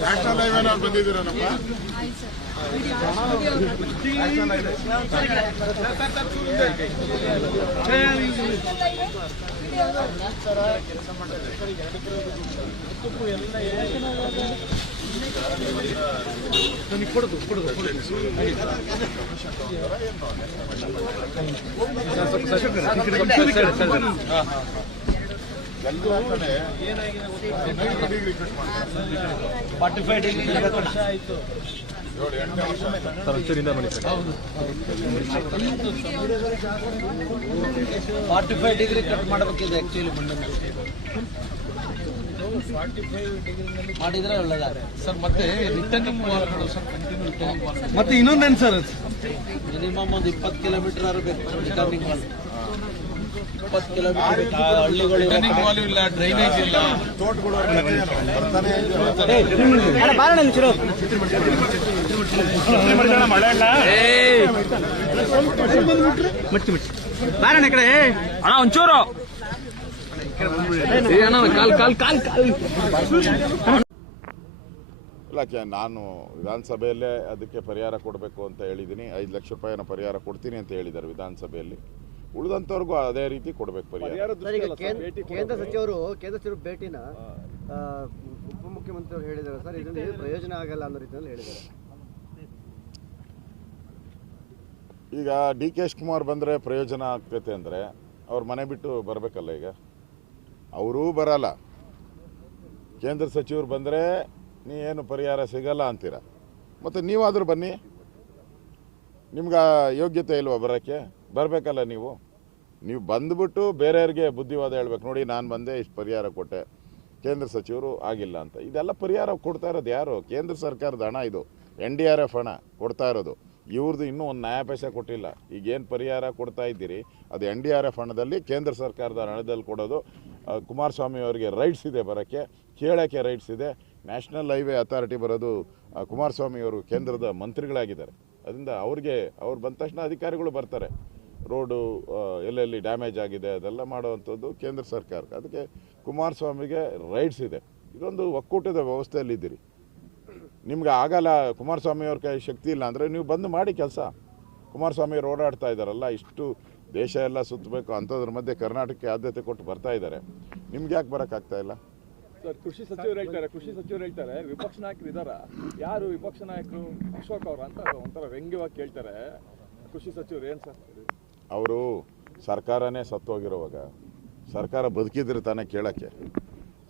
National ಬಂದಿದ್ದೀರನಪ್ಪ ಎಲ್ಲರೂ ಅಂತಾನೆ degree ವರ್ಷ ಫಾರ್ಟಿ ಫೈವ್ ಡಿಗ್ರಿ ಕಟ್ ಮಾಡಬೇಕಿದೆ ಆಕ್ಚುಲಿ ಮುಂದಿನ ಮಾಡಿದ್ರೆ ಒಳ್ಳೇದಾಗ ಸರ್ ಮತ್ತೆ ರಿಟರ್ನಿಂಗ್ ವಾಲ್ಗಳು ಸರ್ ಕಂಟಿನ್ಯೂ ರಿಟರ್ನಿಂಗ್ ವಾಲ್ ಮತ್ತೆ ಇನ್ನೊಂದೇನು ಸರ್ ಮಿನಿಮಮ್ ಒಂದು ಇಪ್ಪತ್ತು ಕಿಲೋಮೀಟರ್ ಆದ್ರೂ ಬೇಕು ರಿಟರ್ನಿಂಗ್ ವಾಲ್ ಇಪ್ಪತ್ತು ಕಿಲೋಮೀಟರ್ ಹಳ್ಳಿಗಳು ಇಲ್ಲ ಡ್ರೈನೇಜ್ ಇಲ್ಲ. ತೋಟಗಳು ಬರ್ತಾನೆ ಇದ್ದಾರೆ. ಬಾರಣ ಕಡೆ ಅಣ್ಣ ಒಂಚೂರು. ಕಾಲ್ ಕಾಲ್ ಕಾಲ್ ಕಾಲ್. ಇಲ್ಲ ನಾನು ವಿಧಾನಸಭೆಯಲ್ಲೇ ಅದಕ್ಕೆ ಪರಿಹಾರ ಕೊಡಬೇಕು ಅಂತ ಹೇಳಿದ್ದೀನಿ. ಐದು ಲಕ್ಷ ರೂಪಾಯಿನ ಪರಿಹಾರ ಕೊಡ್ತೀನಿ ಅಂತ ಹೇಳಿದ್ದಾರೆ ವಿಧಾನಸಭೆಯಲ್ಲಿ. ಉಳಿದಂಥವ್ರಿಗೂ ಅದೇ ರೀತಿ ಕೊಡಬೇಕು ಪರಿಹಾರ. ಸರ್ ಈಗ ಕೇಂದ್ರ ಕೇಂದ್ರ ಸಚಿವರು ಕೇಂದ್ರ ಸಚಿವರು ಭೇಟಿನ ಆ, ಉಪಮುಖ್ಯಮಂತ್ರಿಯವರು ಹೇಳಿದ್ದಾರೆ ಸರ್. ಇದರಿಂದ ಏನು ಪ್ರಯೋಜನ ಆಗಲ್ಲ ಅನ್ನೋ ರೀತಿಯಲ್ಲಿ ಹೇಳಿದ್ದಾರೆ. ಈಗ ಡಿ ಕೆ ಶಿವಕುಮಾರ್ ಬಂದರೆ ಪ್ರಯೋಜನ ಆಗ್ತೈತೆ ಅಂದರೆ ಅವ್ರ ಮನೆ ಬಿಟ್ಟು ಬರಬೇಕಲ್ಲ ಈಗ? ಅವರೂ ಬರಲ್ಲ. ಕೇಂದ್ರ ಸಚಿವರು ಬಂದರೆ ನೀ ಏನು ಪರಿಹಾರ ಸಿಗಲ್ಲ ಅಂತೀರ? ಮತ್ತು ನೀವಾದರೂ ಬನ್ನಿ. ನಿಮ್ಗೆ ಯೋಗ್ಯತೆ ಇಲ್ವಾ ಬರೋಕ್ಕೆ? ಬರಬೇಕಲ್ಲ ನೀವು? ನೀವು ಬಂದುಬಿಟ್ಟು ಬೇರೆಯವ್ರಿಗೆ ಬುದ್ಧಿವಾದ ಹೇಳ್ಬೇಕು. ನೋಡಿ, ನಾನು ಬಂದೆ, ಇಷ್ಟು ಪರಿಹಾರ ಕೊಟ್ಟೆ. ಕೇಂದ್ರ ಸಚಿವರು ಆಗಿಲ್ಲ ಅಂತ. ಇದೆಲ್ಲ ಪರಿಹಾರ ಕೊಡ್ತಾ ಇರೋದು ಯಾರು? ಕೇಂದ್ರ ಸರ್ಕಾರದ ಹಣ ಇದು. ಎನ್ ಡಿ ಆರ್ ಎಫ್ ಹಣ ಕೊಡ್ತಾ ಇರೋದು. ಇವ್ರದ್ದು ಇನ್ನೂ ಒಂದು ನ್ಯಾಯ ಪೈಸೆ ಕೊಟ್ಟಿಲ್ಲ. ಈಗ ಏನು ಪರಿಹಾರ ಕೊಡ್ತಾ ಇದ್ದೀರಿ? ಅದು ಎನ್ ಡಿ ಆರ್ ಎಫ್ ಹಣದಲ್ಲಿ ಕೇಂದ್ರ ಸರ್ಕಾರದ ಹಣದಲ್ಲಿ ಕೊಡೋದು. ಕುಮಾರಸ್ವಾಮಿ ಅವರಿಗೆ ರೈಟ್ಸ್ ಇದೆ ಬರೋಕ್ಕೆ. ಕೇಳೋಕ್ಕೆ ರೈಟ್ಸ್ ಇದೆ. ನ್ಯಾಷನಲ್ ಹೈವೇ ಅಥಾರಿಟಿ ಬರೋದು ಕುಮಾರಸ್ವಾಮಿ ಅವರು ಕೇಂದ್ರದ ಮಂತ್ರಿಗಳಾಗಿದ್ದಾರೆ. ಅದರಿಂದ ಅವ್ರಿಗೆ, ಅವ್ರು ಬಂದ ತಕ್ಷಣ ಅಧಿಕಾರಿಗಳು ಬರ್ತಾರೆ. ರೋಡು ಎಲ್ಲೆಲ್ಲಿ ಡ್ಯಾಮೇಜ್ ಆಗಿದೆ ಅದೆಲ್ಲ ಮಾಡುವಂಥದ್ದು ಕೇಂದ್ರ ಸರ್ಕಾರ. ಅದಕ್ಕೆ ಕುಮಾರಸ್ವಾಮಿಗೆ ರೈಟ್ಸ್ ಇದೆ. ಇದೊಂದು ಒಕ್ಕೂಟದ ವ್ಯವಸ್ಥೆಯಲ್ಲಿ ಇದ್ದೀರಿ ನಿಮ್ಗೆ ಆಗಲ್ಲ, ಕುಮಾರಸ್ವಾಮಿ ಅವ್ರ ಕೈ ಶಕ್ತಿ ಇಲ್ಲ ಅಂದರೆ ನೀವು ಬಂದು ಮಾಡಿ ಕೆಲಸ. ಕುಮಾರಸ್ವಾಮಿ ಓಡಾಡ್ತಾ ಇದ್ದಾರಲ್ಲ, ಇಷ್ಟು ದೇಶ ಎಲ್ಲ ಸುತ್ತಬೇಕು ಅಂಥದ್ರ ಮಧ್ಯೆ ಕರ್ನಾಟಕಕ್ಕೆ ಆದ್ಯತೆ ಕೊಟ್ಟು ಬರ್ತಾ ಇದ್ದಾರೆ. ನಿಮ್ಗೆ ಯಾಕೆ ಬರೋಕ್ಕಾಗ್ತಾ ಇಲ್ಲ? ಸರ್, ಕೃಷಿ ಸಚಿವರು ಹೇಳ್ತಾರೆ ಕೃಷಿ ಸಚಿವರು ಹೇಳ್ತಾರೆ ವಿಪಕ್ಷ ನಾಯಕರು ಇದಾರ? ಯಾರು ವಿಪಕ್ಷ ನಾಯಕರು ಅಶೋಕ್ ಅವರು ಅಂತ ಒಂಥರ ವ್ಯಂಗ್ಯವಾಗಿ ಕೇಳ್ತಾರೆ. ಕೃಷಿ ಸಚಿವರು ಏನು ಸರ್? ಅವರು ಸರ್ಕಾರನೇ ಸತ್ತೋಗಿರುವಾಗ, ಸರ್ಕಾರ ಬದುಕಿದ್ರೆ ತಾನೇ ಕೇಳೋಕ್ಕೆ.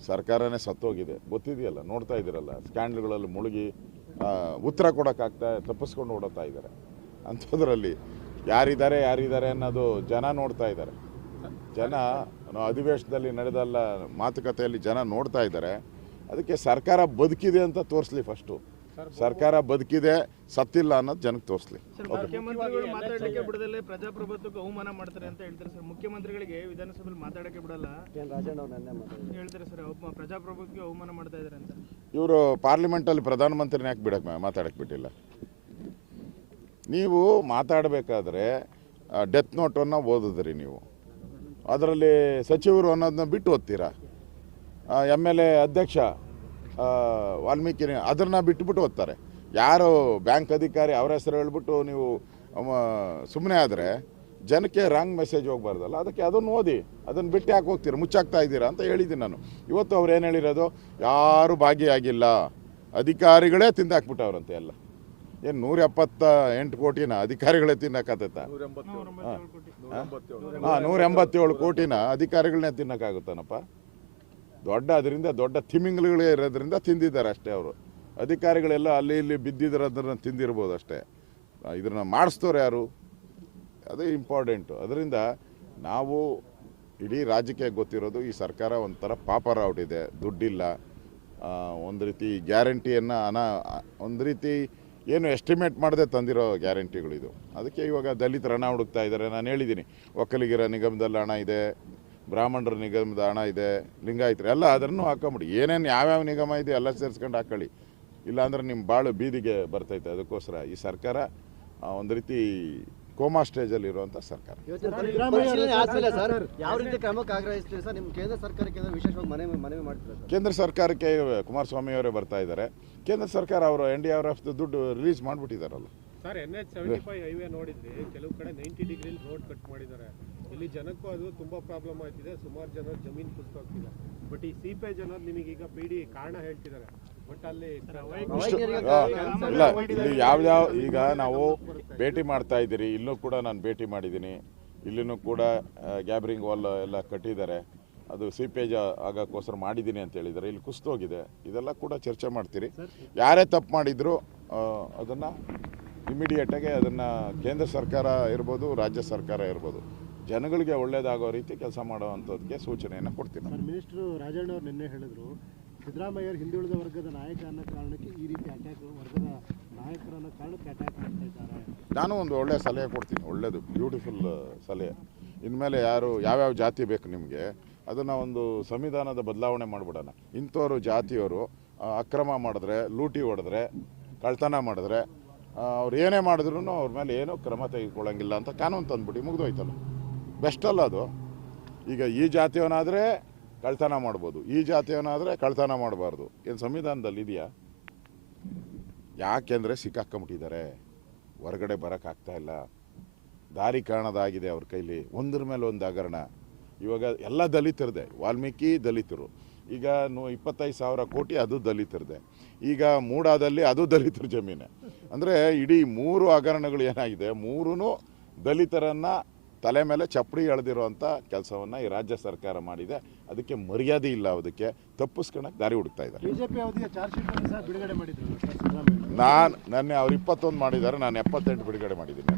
ಸರ್ಕಾರನೇ ಸತ್ತೋಗಿದೆ. ಗೊತ್ತಿದೆಯಲ್ಲ, ನೋಡ್ತಾ ಇದ್ದೀರಲ್ಲ, ಸ್ಕ್ಯಾಂಡಲ್ಗಳಲ್ಲಿ ಮುಳುಗಿ ಉತ್ತರ ಕೊಡೋಕ್ಕಾಗ್ತಾ ತಪ್ಪಿಸ್ಕೊಂಡು ಓಡೋತಾ ಇದ್ದಾರೆ. ಅಂಥದ್ರಲ್ಲಿ ಯಾರಿದ್ದಾರೆ ಯಾರಿದ್ದಾರೆ ಅನ್ನೋದು ಜನ ನೋಡ್ತಾ ಇದ್ದಾರೆ. ಜನ ಅಧಿವೇಶನದಲ್ಲಿ ನಡೆದಲ್ಲ ಮಾತುಕತೆಯಲ್ಲಿ ಜನ ನೋಡ್ತಾ ಇದ್ದಾರೆ. ಅದಕ್ಕೆ ಸರ್ಕಾರ ಬದುಕಿದೆ ಅಂತ ತೋರಿಸ್ಲಿ ಫಸ್ಟು. ಸರ್ಕಾರ ಬದುಕಿದೆ ಸತ್ತಿಲ್ಲ ಅನ್ನೋದು ಜನಕ್ಕೆ ತೋರಿಸ್ಲಿ. ಮುಖ್ಯಮಂತ್ರಿಗಳು ಮಾತಾಡಲಿಕ್ಕೆ ಬಿಡದಲ್ಲೇ ಪ್ರಜಾಪ್ರಭುತ್ವಕ್ಕೆ ಅವಮಾನ ಮಾಡ್ತಾರೆ ಅಂತ ಹೇಳ್ತಾರೆ ಸರ್? ಮುಖ್ಯಮಂತ್ರಿಗಳಿಗೆ ವಿಧಾನಸಭೆಯಲ್ಲಿ ಮಾತಾಡಕ್ಕೆ ಬಿಡಲ್ಲ. ಹೇಳ್ತಾರೆ ಸರ್? ಪ್ರಜಾಪ್ರಭುತ್ವಕ್ಕೆ ಅವಮಾನ ಮಾಡ್ತಾ ಇದ್ದಾರೆ ಅಂತ. ಇವರು ಪಾರ್ಲಿಮೆಂಟಲ್ಲಿ ಪ್ರಧಾನಮಂತ್ರಿನ ಯಾಕೆ ಬಿಡಕ್ಕೆ ಮಾತಾಡಕ್ಕೆ ಬಿಟ್ಟಿಲ್ಲ? ನೀವು ಮಾತಾಡಬೇಕಾದ್ರೆ ಡೆತ್ ನೋಟನ್ನು ಓದಿದ್ರಿ ನೀವು. ಅದರಲ್ಲಿ ಸಚಿವರು ಅನ್ನೋದನ್ನ ಬಿಟ್ಟು ಓದ್ತೀರಾ ಎಂ ಎಲ್ ಎ ಅಧ್ಯಕ್ಷ ವಾಲ್ಮೀಕಿ ಅದನ್ನ ಬಿಟ್ಟುಬಿಟ್ಟು ಓದ್ತಾರೆ ಯಾರು ಬ್ಯಾಂಕ್ ಅಧಿಕಾರಿ ಅವರ ಹೆಸರು ಹೇಳ್ಬಿಟ್ಟು ನೀವು ಸುಮ್ಮನೆ ಆದರೆ ಜನಕ್ಕೆ ರಾಂಗ್ ಮೆಸೇಜ್ ಹೋಗ್ಬಾರ್ದಲ್ಲ, ಅದಕ್ಕೆ ಅದನ್ನು ಓದಿ, ಅದನ್ನು ಬಿಟ್ಟು ಯಾಕೆ ಹೋಗ್ತೀರಾ? ಮುಚ್ಚಾಕ್ತಾ ಇದ್ದೀರಾ ಅಂತ ಹೇಳಿದ್ದೀನಿ ನಾನು. ಇವತ್ತು ಅವ್ರು ಏನು ಹೇಳಿರೋದು? ಯಾರು ಭಾಗಿಯಾಗಿಲ್ಲ. ಅಧಿಕಾರಿಗಳೇ ತಿಂದಾಕ್ಬಿಟ್ಟವ್ರಂತೆ ಎಲ್ಲ. ಏನು ನೂರ ಎಪ್ಪತ್ತ ಎಂಟು ಕೋಟಿನ ಅಧಿಕಾರಿಗಳೇ ತಿನ್ನಕ್ಕಾಗತ್ತ? ಹಾಂ ನೂರ ಎಂಬತ್ತೇಳು ಕೋಟಿನ ಅಧಿಕಾರಿಗಳನ್ನೇ ತಿನ್ನಕ್ಕಾಗುತ್ತಾನಪ್ಪ? ದೊಡ್ಡ ಅದರಿಂದ ದೊಡ್ಡ ತಿಮಿಂಗ್ಲುಗಳೇ ಇರೋದ್ರಿಂದ ತಿಂದಿದ್ದಾರೆ ಅಷ್ಟೇ ಅವರು. ಅಧಿಕಾರಿಗಳೆಲ್ಲ ಅಲ್ಲಿ ಇಲ್ಲಿ ಬಿದ್ದಿರೋದನ್ನ ತಿಂದಿರ್ಬೋದು ಅಷ್ಟೇ. ಇದನ್ನು ಮಾಡಿಸ್ತವ್ರು ಯಾರು? ಅದು ಇಂಪಾರ್ಟೆಂಟು ಅದರಿಂದ ನಾವು ಇಡೀ ರಾಜಕೀಯ ಗೊತ್ತಿರೋದು ಈ ಸರ್ಕಾರ ಒಂಥರ ಪಾಪರ್ ಔಟ್ ಇದೆ. ದುಡ್ಡಿಲ್ಲ. ಒಂದು ರೀತಿ ಗ್ಯಾರಂಟಿಯನ್ನು ಅನಾ ಒಂದು ರೀತಿ ಏನು ಎಸ್ಟಿಮೇಟ್ ಮಾಡದೆ ತಂದಿರೋ ಗ್ಯಾರಂಟಿಗಳಿದು ಅದಕ್ಕೆ ಇವಾಗ ದಲಿತರ ಹಣ ಹುಡುಕ್ತಾ ಇದ್ದಾರೆ. ನಾನು ಹೇಳಿದ್ದೀನಿ ಒಕ್ಕಲಿಗರ ನಿಗಮದಲ್ಲಿ ಹಣ ಇದೆ, ಬ್ರಾಹ್ಮಣರ ನಿಗಮದ ಹಣ ಇದೆ, ಲಿಂಗಾಯತರು ಎಲ್ಲ ಅದನ್ನು ಹಾಕೊಂಬಿಡಿ. ಏನೇನು ಯಾವ್ಯಾವ ನಿಗಮ ಇದೆ ಎಲ್ಲ ಸೇರಿಸ್ಕೊಂಡು ಹಾಕೊಳ್ಳಿ. ಇಲ್ಲಾಂದ್ರೆ ನಿಮ್ಮ ಭಾಳ ಬೀದಿಗೆ ಬರ್ತೈತೆ ಅದಕ್ಕೋಸ್ಕರ ಈ ಸರ್ಕಾರ ಒಂದು ರೀತಿ ಕೋಮಾ ಸ್ಟೇಜಲ್ಲಿ ಇರುವಂಥ ಸರ್ಕಾರ ಇವತ್ತಿನ ಪರಿಶೀಲನೆ ಆದ್ಮೇಲೆ ಸರ್? ಯಾವ ರೀತಿ ಕ್ರಮಕ್ಕೆ ಆಗ್ರಹಿಸ್ತೀರಿ ಸರ್? ನಿಮ್ಮ ಕೇಂದ್ರ ಸರ್ಕಾರಕ್ಕೆ ಕುಮಾರಸ್ವಾಮಿ ಅವರೇ ಬರ್ತಾ ಇದ್ದಾರೆ. ಕೇಂದ್ರ ಸರ್ಕಾರ ಅವರು ಎನ್ ಡಿ ಆರ್ ಎಫ್ ದುಡ್ಡು release ಮಾಡ್ಬಿಟ್ಟಿದಾರಲ್ಲ. Sir N H seventy five highway ನೋಡಿದ್ರಿ ಕೆಲವು ಕಡೆ ನೈಂಟಿ ಡಿಗ್ರಿ ರೋಡ್ ಕಟ್ ಮಾಡಿದ್ದಾರೆ. ಇಲ್ಲಿ ಜನಕ್ಕೂ ಅದು ತುಂಬಾ ಪ್ರಾಬ್ಲಮ್ ಆಯ್ತಿದೆ. ಸುಮಾರು ಜನ ಜಮೀನು ಕುಸಿತೋಗ್ತಿದೆ ಬಟ್ ಈ ಸೀಪೇಜ್ ಅನ್ನೋದು ನಿಮಗೀಗ ಪಿ ಡಿ ಕಾರಣ ಹೇಳ್ತಿದ್ದಾರೆ. ಇಲ್ಲ. ಇಲ್ಲಿ ಯಾವ್ಯಾವ ಈಗ ನಾವು ಭೇಟಿ ಮಾಡ್ತಾ ಇದ್ದೀರಿ. ಇಲ್ಲೂ ಕೂಡ ನಾನು ಭೇಟಿ ಮಾಡಿದ್ದೀನಿ. ಇಲ್ಲಿನೂ ಕೂಡ ಗ್ಯಾಬ್ರಿಂಗ್ ವಾಲ್ ಎಲ್ಲ ಕಟ್ಟಿದ್ದಾರೆ. ಅದು ಸೀಪೇಜ್ ಆಗೋಕ್ಕೋಸ್ಕರ ಮಾಡಿದ್ದೀನಿ ಅಂತ ಹೇಳಿದ್ದಾರೆ. ಇಲ್ಲಿ ಕುಸ್ತೋಗಿದೆ ಇದೆಲ್ಲ ಕೂಡ ಚರ್ಚೆ ಮಾಡ್ತೀರಿ. ಯಾರೇ ತಪ್ಪು ಮಾಡಿದ್ರು ಅದನ್ನು ಇಮಿಡಿಯೇಟಾಗಿ ಅದನ್ನು ಕೇಂದ್ರ ಸರ್ಕಾರ ಇರ್ಬೋದು ರಾಜ್ಯ ಸರ್ಕಾರ ಇರ್ಬೋದು. ಜನಗಳಿಗೆ ಒಳ್ಳೇದಾಗೋ ರೀತಿ ಕೆಲಸ ಮಾಡೋವಂಥದ್ದಕ್ಕೆ ಸೂಚನೆಯನ್ನು ಕೊಡ್ತೀನಿ. ಸಿದ್ದರಾಮಯ್ಯರು ಹಿಂದುಳಿದ ವರ್ಗದ ನಾಯಕ ಅನ್ನೋ ಕಾರಣಕ್ಕೆ ಈ ರೀತಿ ಅಟ್ಯಾಕ್ ವರ್ಗದ ನಾಯಕರ ಕಾರಣಕ್ಕೆ ಅಟ್ಯಾಕ್ ಮಾಡ್ತಾ ಇದ್ದಾರೆ. ನಾನು ಒಂದು ಒಳ್ಳೆಯ ಸಲಹೆ ಕೊಡ್ತೀನಿ ಒಳ್ಳೆಯದು ಬ್ಯೂಟಿಫುಲ್ ಸಲಹೆ. ಇನ್ಮೇಲೆ ಯಾರು, ಯಾವ್ಯಾವ ಜಾತಿ ಬೇಕು ನಿಮಗೆ, ಅದನ್ನು ಒಂದು ಸಂವಿಧಾನದ ಬದಲಾವಣೆ ಮಾಡಿಬಿಡೋಣ. ಇಂಥವರು ಜಾತಿಯವರು ಅಕ್ರಮ ಮಾಡಿದ್ರೆ, ಲೂಟಿ ಹೊಡೆದ್ರೆ ಕಳ್ತನ ಮಾಡಿದ್ರೆ ಅವ್ರು ಏನೇ ಮಾಡಿದ್ರು ಅವ್ರ ಮೇಲೆ ಏನೂ ಕ್ರಮ ತೆಗೆದುಕೊಳ್ಳೋಂಗಿಲ್ಲ ಅಂತ ಕಾನೂನು ತಂದ್ಬಿಟ್ಟು ಮುಗಿದೋಯ್ತಲ್ಲ. ಬೆಸ್ಟ್ ಅಲ್ಲ ಅದು. ಈಗ ಈ ಜಾತಿಯವನಾದರೆ ಕಳ್ತನ ಮಾಡ್ಬೋದು. ಈ ಜಾತಿಯವನಾದರೆ ಕಳ್ತನ ಮಾಡಬಾರ್ದು. ಏನು ಸಂವಿಧಾನದಲ್ಲಿ ಇದೆಯಾ? ಯಾಕೆಂದರೆ ಸಿಕ್ಕಾಕ್ಕಂಬಿಟ್ಟಿದ್ದಾರೆ ಹೊರಗಡೆ ಬರೋಕ್ಕಾಗ್ತಾ ಇಲ್ಲ. ದಾರಿ ಕಾಣದಾಗಿದೆ ಅವ್ರ ಕೈಲಿ. ಒಂದ್ರ ಮೇಲೆ ಒಂದು ಹಗರಣ. ಇವಾಗ ಎಲ್ಲ ದಲಿತರದೆ. ವಾಲ್ಮೀಕಿ ದಲಿತರು. ಈಗ ನೂ ಇಪ್ಪತ್ತೈದು ಸಾವಿರ ಕೋಟಿ ಅದು ದಲಿತರದೆ. ಈಗ ಮೂಡಾದಲ್ಲಿ ಅದು ದಲಿತರ ಜಮೀನೆ. ಅಂದರೆ ಇಡೀ ಮೂರು ಹಗರಣಗಳು ಏನಾಗಿದೆ? ಮೂರೂ ದಲಿತರನ್ನು ತಲೆ ಮೇಲೆ ಚಪ್ಪಡಿ ಎಳೆದಿರುವಂಥ ಕೆಲಸವನ್ನು ಈ ರಾಜ್ಯ ಸರ್ಕಾರ ಮಾಡಿದೆ. ಅದಕ್ಕೆ ಮರ್ಯಾದೆ ಇಲ್ಲ ಅದಕ್ಕೆ. ತಪ್ಪಿಸ್ಕೊಳಕ್ಕೆ ದಾರಿ ಹುಡುಕ್ತಾ ಇದ್ದಾರೆ. ನಾನು ನನ್ನ ಅವ್ರು ಇಪ್ಪತ್ತೊಂದು ಮಾಡಿದ್ದಾರೆ. ನಾನು ಎಪ್ಪತ್ತೆಂಟು ಬಿಡುಗಡೆ ಮಾಡಿದ್ದೀನಿ.